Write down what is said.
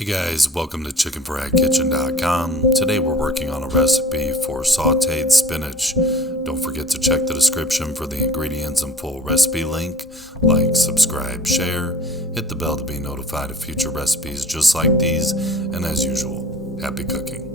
Hey guys, welcome to chickenfratkitchen.com. Today we're working on a recipe for sauteed spinach. Don't forget to check the description for the ingredients and full recipe link. Like, subscribe, share, hit the bell to be notified of future recipes just like these, and as usual, happy cooking.